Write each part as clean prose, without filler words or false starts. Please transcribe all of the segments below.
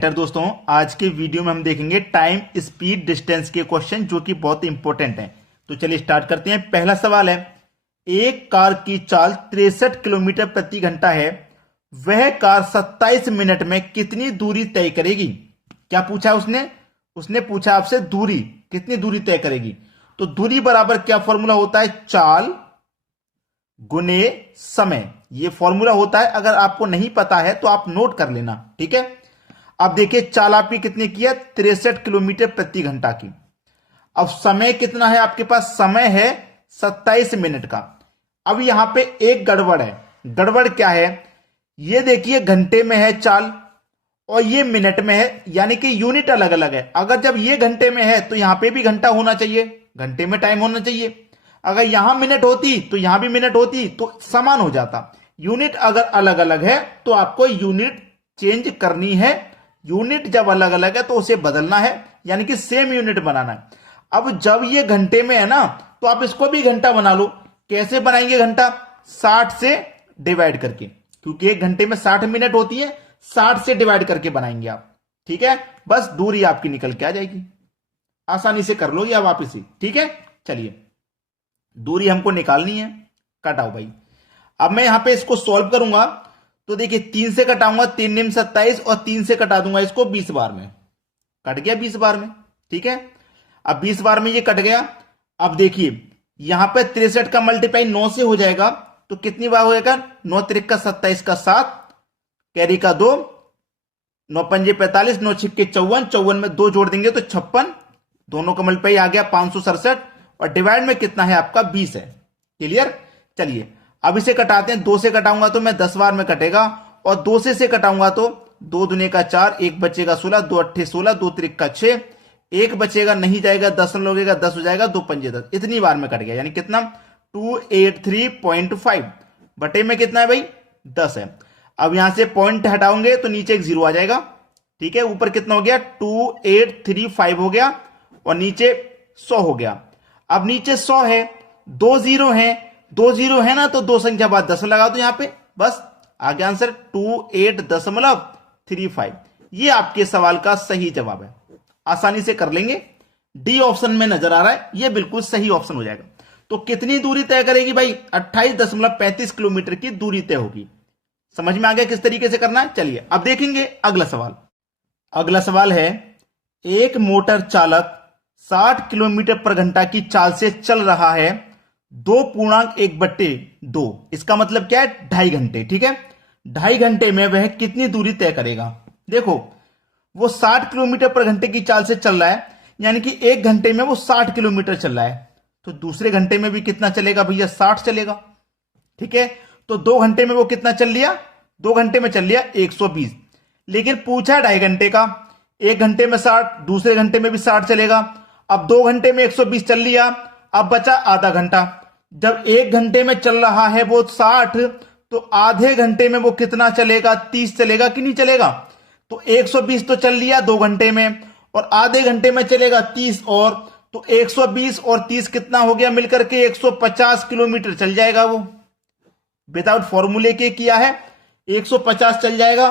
दोस्तों, आज के वीडियो में हम देखेंगे टाइम स्पीड डिस्टेंस के क्वेश्चन जो कि बहुत इंपॉर्टेंट हैं। तो चलिए स्टार्ट करते हैं। पहला सवाल है, एक कार की चाल 63 किलोमीटर प्रति घंटा है, वह कार 27 मिनट में कितनी दूरी तय करेगी। क्या पूछा उसने पूछा आपसे दूरी, कितनी दूरी तय करेगी। तो दूरी बराबर क्या फॉर्मूला होता है, चाल गुने समय। यह फॉर्मूला होता है। अगर आपको नहीं पता है तो आप नोट कर लेना, ठीक है। अब देखिए, चाल आपकी कितनी की है, 63 किलोमीटर प्रति घंटा की। अब समय कितना है आपके पास, समय है 27 मिनट का। अब यहां पे एक गड़बड़ है। गड़बड़ क्या है, ये देखिए घंटे में है चाल और ये मिनट में है, यानी कि यूनिट अलग अलग है। अगर जब ये घंटे में है तो यहां पे भी घंटा होना चाहिए, घंटे में टाइम होना चाहिए। अगर यहां मिनट होती तो यहां भी मिनट होती तो समान हो जाता। यूनिट अगर अलग अलग है तो आपको यूनिट चेंज करनी है। यूनिट जब अलग अलग है तो उसे बदलना है, यानी कि सेम यूनिट बनाना है। अब जब ये घंटे में है ना, तो आप इसको भी घंटा बना लो। कैसे बनाएंगे घंटा, 60 से डिवाइड करके, क्योंकि एक घंटे में 60 मिनट होती है, 60 से डिवाइड करके बनाएंगे आप, ठीक है। बस दूरी आपकी निकल के आ जाएगी, आसानी से कर लोगे आप वापिस ही, ठीक है। चलिए, दूरी हमको निकालनी है, कटाओ भाई। अब मैं यहां पे इसको सॉल्व करूंगा तो देखिए, 3 से कटाऊंगा, 3 निम 27 और 3 से कटा दूंगा इसको 20 बार में। कट गया 20 बार में, ठीक है। अब 20 बार में ये कट गया। अब देखिए, यहां पे 63 का मल्टीप्लाई 9 से हो जाएगा तो कितनी बार हो जाएगा, 9 त्रिक का 27 का 7, कैरी का 2, 9 पंजे 45, 9 छिक्के 54, 54 में 2 जोड़ देंगे तो 56, दोनों का मल्टीप्लाई आ गया 567 और डिवाइड में कितना है आपका 20 है। क्लियर। चलिए अब इसे कटाते हैं। 2 से कटाऊंगा तो मैं 10 बार में कटेगा और 2 से कटाऊंगा तो 2 दुने का 4, 1 बचेगा 16, 2 अट्ठे 16, 2 त्रिक का 6, 1 बचेगा नहीं जाएगा, 10 लगेगा 10 हो जाएगा, 2 पंजे 10, इतनी बार में कट गया। यानी कितना, 283.5 बटे में कितना है भाई, 10 है। अब यहां से पॉइंट हटाओगे तो नीचे एक 0 आ जाएगा, ठीक है। ऊपर कितना हो गया, 2835 हो गया और नीचे 100 हो गया। अब नीचे 100 है, 2 0 है, 2 0 है ना, तो 2 संख्या बाद 10 लगा दो यहां पे, बस आ गया आंसर 28.35। ये आपके सवाल का सही जवाब है, आसानी से कर लेंगे। डी ऑप्शन में नजर आ रहा है, ये बिल्कुल सही ऑप्शन हो जाएगा। तो कितनी दूरी तय करेगी भाई, 28.35 किलोमीटर की दूरी तय होगी। समझ में आ गया किस तरीके से करना है। चलिए अब देखेंगे अगला सवाल। अगला सवाल है, एक मोटर चालक 60 किलोमीटर पर घंटा की चाल से चल रहा है 2.1/2, इसका मतलब क्या है, 2.5 घंटे, ठीक है। 2.5 घंटे में वह कितनी दूरी तय करेगा। देखो, वो 60 किलोमीटर पर घंटे की चाल से चल रहा है, यानी कि 1 घंटे में वो 60 किलोमीटर चल रहा है, तो दूसरे घंटे में भी कितना चलेगा भैया, 60 चलेगा, ठीक है। तो 2 घंटे में वो कितना चल लिया, 2 घंटे में चल लिया 120। लेकिन पूछा 2.5 घंटे का, 1 घंटे में 60, दूसरे घंटे में भी 60 चलेगा। अब 2 घंटे में 120 चल लिया, अब बचा आधा घंटा। जब 1 घंटे में चल रहा है वो 60, तो आधे घंटे में वो कितना चलेगा, 30 चलेगा कि नहीं चलेगा। तो 120 तो चल लिया 2 घंटे में और आधे घंटे में चलेगा 30 और, तो 120 और 30 कितना हो गया, मिलकर के 150 किलोमीटर चल जाएगा वो। विदाउट फॉर्मूले के किया है, 150 चल जाएगा।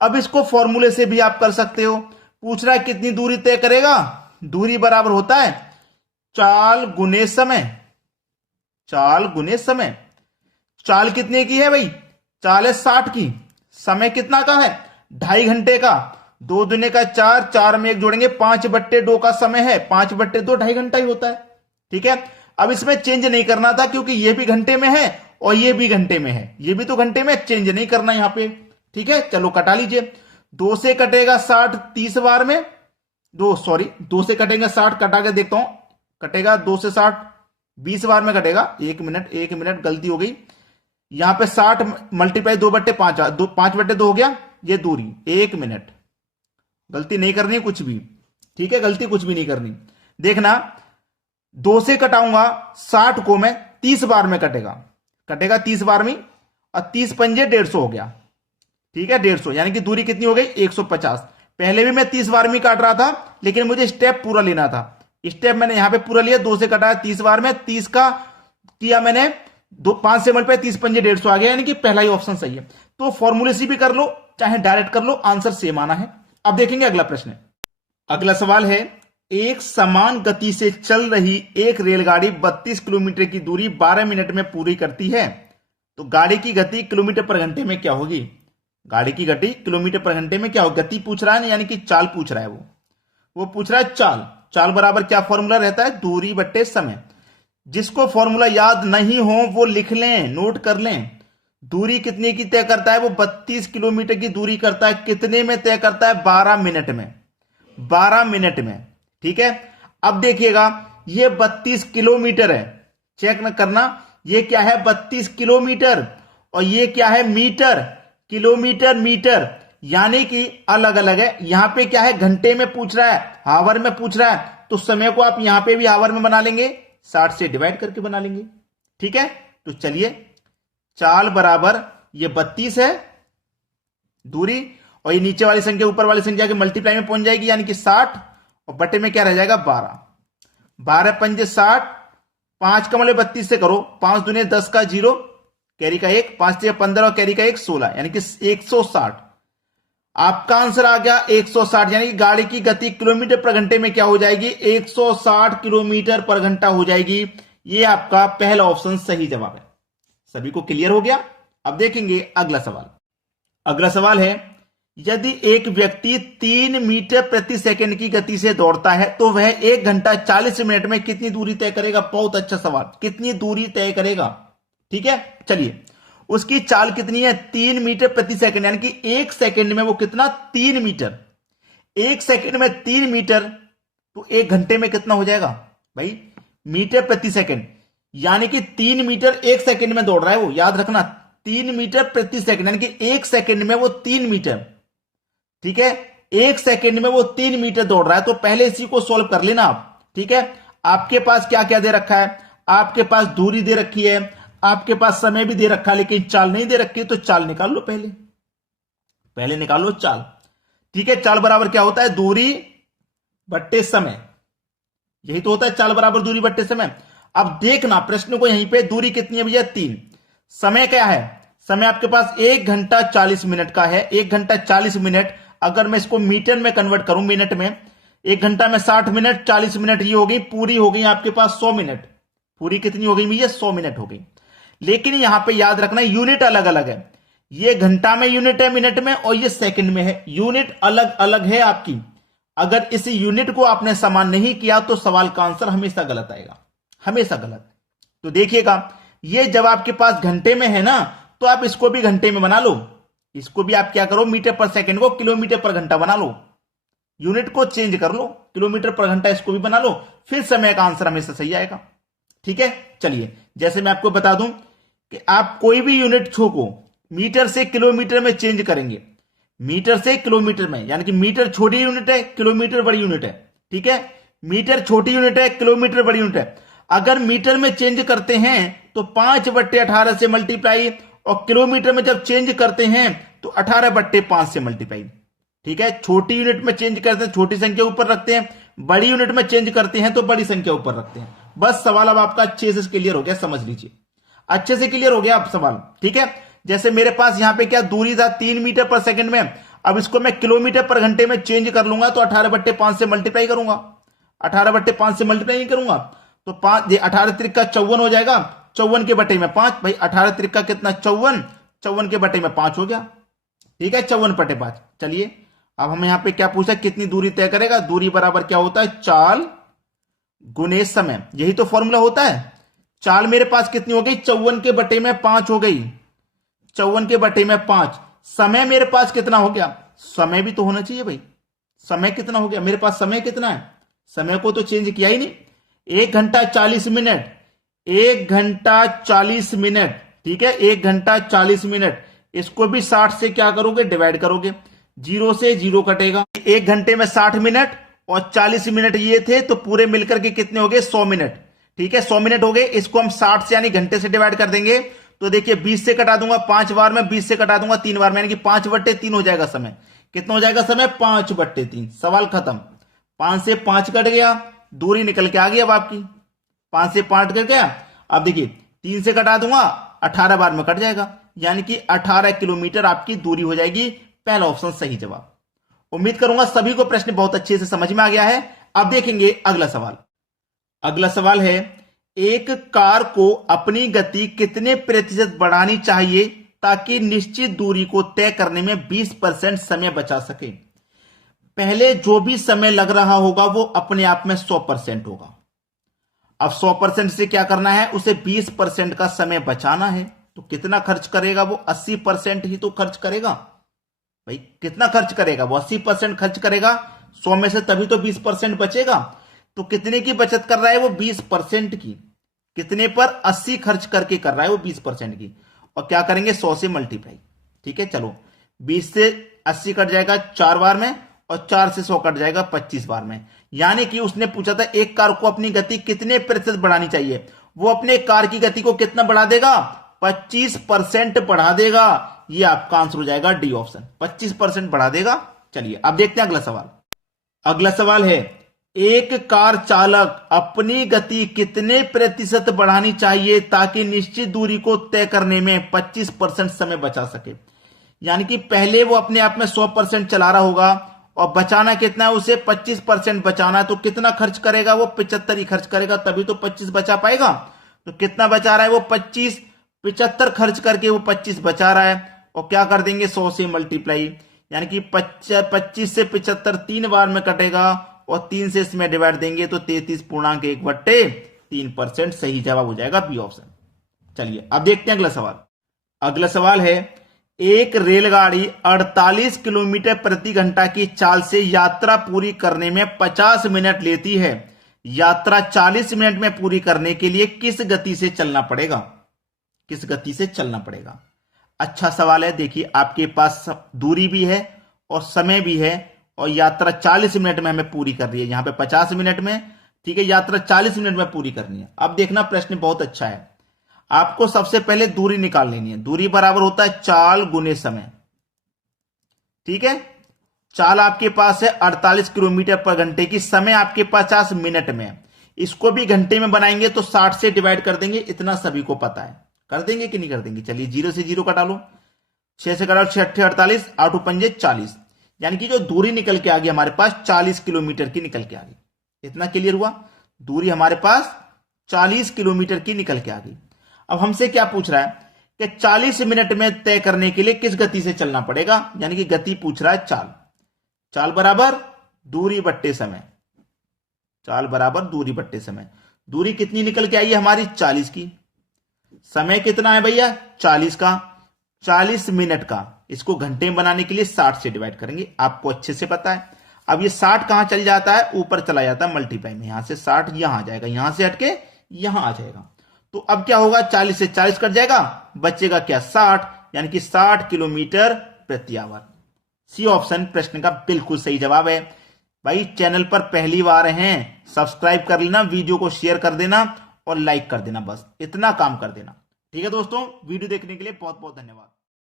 अब इसको फॉर्मूले से भी आप कर सकते हो। पूछ रहा है कितनी दूरी तय करेगा, दूरी बराबर होता है चाल गुने समय। चाल गुने समय, चाल कितने की है भाई, चाल है 60 की, समय कितना का है, 2.5 घंटे का। 2 दुने का 4, 4 में 1 जोड़ेंगे 5/2 का समय है, 5/2 2.5 घंटा ही होता है, ठीक है। अब इसमें चेंज नहीं करना था क्योंकि ये भी घंटे में है और ये भी घंटे में है, ये भी तो घंटे में, चेंज नहीं करना यहां पे, ठीक है। चलो कटा लीजिए। 2 से कटेगा 60 30 बार में, 2 से कटेगा 60, कटा के देखता हूं, कटेगा 2 से 60 20 बार में कटेगा। 1 मिनट गलती हो गई, यहां पे 60 मल्टीप्लाई 2/5, 5/2 हो गया, ये दूरी। 1 मिनट, गलती नहीं करनी कुछ भी, ठीक है, गलती कुछ भी नहीं करनी। देखना, 2 से कटाऊंगा 60 को मैं 30 बार में कटेगा 30 बार में, और 30 पंजे 150 हो गया, ठीक है, 150, यानी कि दूरी कितनी हो गई, 150। पहले भी मैं 30 बार में काट रहा था, लेकिन मुझे स्टेप पूरा लेना था, स्टेप मैंने यहां पे पूरा लिया। 2 से कटाया 30 बार में, 30 का किया मैंने 5 से मल्टीप्लाई, 30 पंजे 150 आ गया, यानी कि पहला ही ऑप्शन सही है। तो फॉर्मूले से भी कर लो चाहे डायरेक्ट कर लो, आंसर सेम आना है, अब देखेंगे अगला प्रश्न। अगला सवाल है, एक समान गति से चल रही एक रेलगाड़ी 32 किलोमीटर की दूरी 12 मिनट में पूरी करती है, तो गाड़ी की गति किलोमीटर पर घंटे में क्या होगी? गाड़ी की गति किलोमीटर पर घंटे में क्या होगी? गति पूछ रहा है ना, यानी कि चाल पूछ रहा है, वो पूछ रहा है चाल। चाल बराबर क्या फॉर्मूला रहता है? दूरी बट्टे समय। जिसको फॉर्मूला याद नहीं हो वो लिख लें, नोट कर लें। दूरी कितने की तय करता है? वो 32 किलोमीटर की दूरी करता है। कितने में तय करता है? 12 मिनट में। 12 मिनट में, ठीक है। अब देखिएगा, ये 32 किलोमीटर है, चेक न करना, ये क्या है? 32 किलोमीटर, और ये क्या है? मीटर। किलोमीटर मीटर, यानी कि अलग अलग है। यहां पे क्या है? घंटे में पूछ रहा है, हावर में पूछ रहा है, तो समय को आप यहां पे भी हावर में बना लेंगे, 60 से डिवाइड करके बना लेंगे, ठीक है। तो चलिए, चाल बराबर ये 32 है दूरी, और ये नीचे वाली संख्या ऊपर वाली संख्या के मल्टीप्लाई में पहुंच जाएगी, यानी कि 60, और बटे में क्या रह जाएगा? 12। 12 पंजे 60, 5 का मतलब 32 से करो, 5 दूने 10 का 0, कैरी का 1, 5 से 15 और कैरी का 1 16, यानी कि 160। आपका आंसर आ गया 160, यानी कि गाड़ी की गति किलोमीटर पर घंटे में क्या हो जाएगी? 160 किलोमीटर पर घंटा हो जाएगी। ये आपका पहला ऑप्शन सही जवाब है। सभी को क्लियर हो गया? अब देखेंगे अगला सवाल। अगला सवाल है, यदि एक व्यक्ति 3 मीटर प्रति सेकंड की गति से दौड़ता है तो वह 1 घंटा 40 मिनट में कितनी दूरी तय करेगा? बहुत अच्छा सवाल, कितनी दूरी तय करेगा, ठीक है। चलिए, उसकी चाल कितनी है? 3 मीटर प्रति सेकंड, यानी कि 1 सेकंड में वो कितना? 3 मीटर। 1 सेकंड में 3 मीटर, तो 1 घंटे में कितना हो जाएगा भाई? मीटर प्रति सेकंड, यानी कि 3 मीटर 1 सेकंड में दौड़ रहा है वो, याद रखना, 3 मीटर प्रति सेकंड, यानी कि 1 सेकंड में वो 3 मीटर, ठीक है। 1 सेकंड में वो 3 मीटर दौड़ रहा है, तो पहले इसी को सॉल्व कर लेना आप, ठीक है। आपके पास क्या क्या दे रखा है? आपके पास दूरी दे रखी है, आपके पास समय भी दे रखा है, लेकिन चाल नहीं दे रखी है, तो चाल निकाल लो, पहले निकालो चाल, ठीक है। चाल बराबर क्या होता है? दूरी बट्टे समय, यही तो होता है चाल बराबर दूरी बट्टे समय। अब देखना प्रश्न को, यहीं पे दूरी कितनी है भैया? 3। समय क्या है? समय आपके पास 1 घंटा 40 मिनट का है। 1 घंटा 40 मिनट, अगर मैं इसको मीटर में कन्वर्ट करूं, मिनट में, 1 घंटा में 60 मिनट, 40 मिनट ये हो गई, पूरी हो गई आपके पास 100 मिनट। पूरी कितनी हो गई भैया? 100 मिनट हो गई। लेकिन यहां पे याद रखना, यूनिट अलग अलग है। ये घंटा में यूनिट है, मिनट में, और ये सेकंड में है, यूनिट अलग अलग है आपकी। अगर इस यूनिट को आपने समान नहीं किया तो सवाल का आंसर हमेशा गलत आएगा, हमेशा गलत। तो देखिएगा, ये जब आपके पास घंटे में है ना, तो आप इसको भी घंटे में बना लो, इसको भी आप क्या करो? मीटर पर सेकंड को किलोमीटर पर घंटा बना लो, यूनिट को चेंज कर लो, किलोमीटर पर घंटा इसको भी बना लो, फिर समय का आंसर हमेशा सही आएगा, ठीक है। चलिए, जैसे मैं आपको बता दूं कि आप कोई भी यूनिट छो को मीटर से किलोमीटर में चेंज करेंगे, मीटर से किलोमीटर में, यानी कि मीटर छोटी यूनिट है, किलोमीटर बड़ी यूनिट है, ठीक है। मीटर छोटी यूनिट है, किलोमीटर बड़ी यूनिट है। अगर मीटर में चेंज करते हैं तो 5/18 से मल्टीप्लाई, और किलोमीटर में जब चेंज करते हैं तो 18/5 से मल्टीप्लाई, ठीक है। छोटी यूनिट में चेंज करते हैं, छोटी संख्या ऊपर रखते हैं, बड़ी यूनिट में चेंज करते हैं तो बड़ी संख्या ऊपर रखते हैं। बस सवाल अब आपका अच्छे से क्लियर हो गया, समझ लीजिए, अच्छे से क्लियर हो गया आप सवाल, ठीक है। जैसे मेरे पास यहां पे क्या दूरी था? 3 मीटर पर सेकंड में, अब इसको मैं किलोमीटर पर घंटे में चेंज कर लूंगा, तो 18/5 से मल्टीप्लाई करूंगा, 18/5 से मल्टीप्लाई नहीं करूंगा तो 5, 18 त्रिक का 54 हो जाएगा, 54 के बटे में 5, भाई 18 त्रिक का कितना? 54, 54 के बटे में 5 हो गया, ठीक है, 54/5। चलिए, अब हम यहां पे क्या पूछा? कितनी दूरी तय करेगा? दूरी बराबर क्या होता है? चाल गुने समय, यही तो फॉर्मूला होता है। चाल मेरे पास कितनी हो गई? 54 के बटे में 5 हो गई, 54 के बटे में 5। समय मेरे पास कितना हो गया? समय भी तो होना चाहिए भाई, समय कितना हो गया मेरे पास? समय कितना है? समय को तो चेंज किया ही नहीं। 1 घंटा 40 मिनट, 1 घंटा 40 मिनट, ठीक है, 1 घंटा 40 मिनट, इसको भी 60 से क्या करोगे? डिवाइड करोगे, 0 से 0 कटेगा। 1 घंटे में 60 मिनट और 40 मिनट ये थे, तो पूरे मिलकर के कितने हो गए? 100 मिनट, ठीक है, 100 मिनट हो गए। इसको हम 60 से यानी घंटे से डिवाइड कर देंगे, तो देखिए 20 से कटा दूंगा 5 बार में, 20 से कटा दूंगा 3 बार में, यानी कि 5/3 हो जाएगा समय। कितना हो जाएगा समय? 5/3। सवाल खत्म। 5 से 5 कट गया, दूरी निकल के आ गई अब आपकी, 5 से 5 कट गया। अब देखिए 3 से कटा दूंगा, 18 बार में कट जाएगा, यानी कि 18 किलोमीटर आपकी दूरी हो जाएगी। पहला ऑप्शन सही जवाब। उम्मीद करूंगा सभी को प्रश्न बहुत अच्छे से समझ में आ गया है। अब देखेंगे अगला सवाल। अगला सवाल है, एक कार को अपनी गति कितने प्रतिशत बढ़ानी चाहिए ताकि निश्चित दूरी को तय करने में 20% समय बचा सके। पहले जो भी समय लग रहा होगा वो अपने आप में 100% होगा। अब 100% से क्या करना है, उसे 20% का समय बचाना है। तो कितना खर्च करेगा वो? 80% ही तो खर्च करेगा भाई। कितना खर्च करेगा वो? 80% खर्च करेगा 100 में से, तभी तो 20% बचेगा। तो कितने की बचत कर रहा है वो? 20% की। कितने पर? 80 खर्च करके कर रहा है वो 20% की। और क्या करेंगे? 100 से मल्टीप्लाई। ठीक है, चलो 20 से 80 कट जाएगा 4 बार में, और 4 से 100 कट जाएगा 25 बार में। यानी कि उसने पूछा था एक कार को अपनी गति कितने प्रतिशत बढ़ानी चाहिए। वो अपने कार की गति को कितना बढ़ा देगा? 25% बढ़ा देगा। ये आपका आंसर हो जाएगा डी ऑप्शन, 25% बढ़ा देगा। चलिए अब देखते हैं अगला सवाल। अगला सवाल है, एक कार चालक अपनी गति कितने प्रतिशत बढ़ानी चाहिए ताकि निश्चित दूरी को तय करने में 25% समय बचा सके। यानी कि पहले वो अपने आप में 100% चला रहा होगा और बचाना कितना है उसे? 25% बचाना है। तो कितना खर्च करेगा वो? 75 ही खर्च करेगा, तभी तो 25 बचा पाएगा। तो कितना बचा रहा है वो? 25। 75 खर्च करके वो 25 बचा रहा है। और क्या कर देंगे? 100 से मल्टीप्लाई। यानी कि 25 से 75 3 बार में कटेगा, और 3 से इसमें डिवाइड देंगे तो 33.1/3%। सही जवाब हो जाएगा बी ऑप्शन। चलिए अब देखते हैं अगला सवाल। अगला सवाल है, एक रेलगाड़ी 48 किलोमीटर प्रति घंटा की चाल से यात्रा पूरी करने में 50 मिनट लेती है। यात्रा 40 मिनट में पूरी करने के लिए किस गति से चलना पड़ेगा? किस गति से चलना पड़ेगा? अच्छा सवाल है। देखिए आपके पास दूरी भी है और समय भी है, और यात्रा 40 मिनट में हमें पूरी कर रही है। यहां पे 50 मिनट में, ठीक है, यात्रा 40 मिनट में पूरी करनी है। अब देखना प्रश्न बहुत अच्छा है। आपको सबसे पहले दूरी निकाल लेनी है। दूरी बराबर होता है चाल गुने समय। ठीक है, चाल आपके पास है 48 किलोमीटर पर घंटे की, समय आपके 50 मिनट में। इसको भी घंटे में बनाएंगे तो 60 से डिवाइड कर देंगे, इतना सभी को पता है। कर देंगे कि नहीं कर देंगे? चलिए 0 से 0 कटा लो, 6 से कटा, 6 8 48, 8 पंजे 40। यानी कि जो दूरी निकल के आ गई हमारे पास 40 किलोमीटर की निकल के आ गई। इतना क्लियर हुआ? दूरी हमारे पास 40 किलोमीटर की निकल के आ गई। अब हमसे क्या पूछ रहा है कि 40 मिनट में तय करने के लिए किस गति से चलना पड़ेगा। यानी कि गति पूछ रहा है चाल। चाल बराबर दूरी बट्टे समय। चाल बराबर दूरी बट्टे समय। दूरी कितनी निकल के आई है हमारी? 40 की। समय कितना है भैया? 40 का। 40 मिनट का इसको घंटे में बनाने के लिए 60 से डिवाइड करेंगे, आपको अच्छे से पता है। अब ये 60 कहां चल जाता है? ऊपर चला जाता है मल्टीप्लाई में। यहां से 60 यहां आ जाएगा, यहां से हटके यहां आ जाएगा। तो अब क्या होगा? 40 से 40 कट जाएगा, बचेगा क्या? 60। यानी कि 60 किलोमीटर प्रति आवर। सी ऑप्शन प्रश्न का बिल्कुल सही जवाब है। भाई चैनल पर पहली बार हैं, सब्सक्राइब कर लेना, वीडियो को शेयर कर देना और लाइक कर देना, बस इतना काम कर देना। ठीक है दोस्तों, वीडियो देखने के लिए बहुत बहुत धन्यवाद।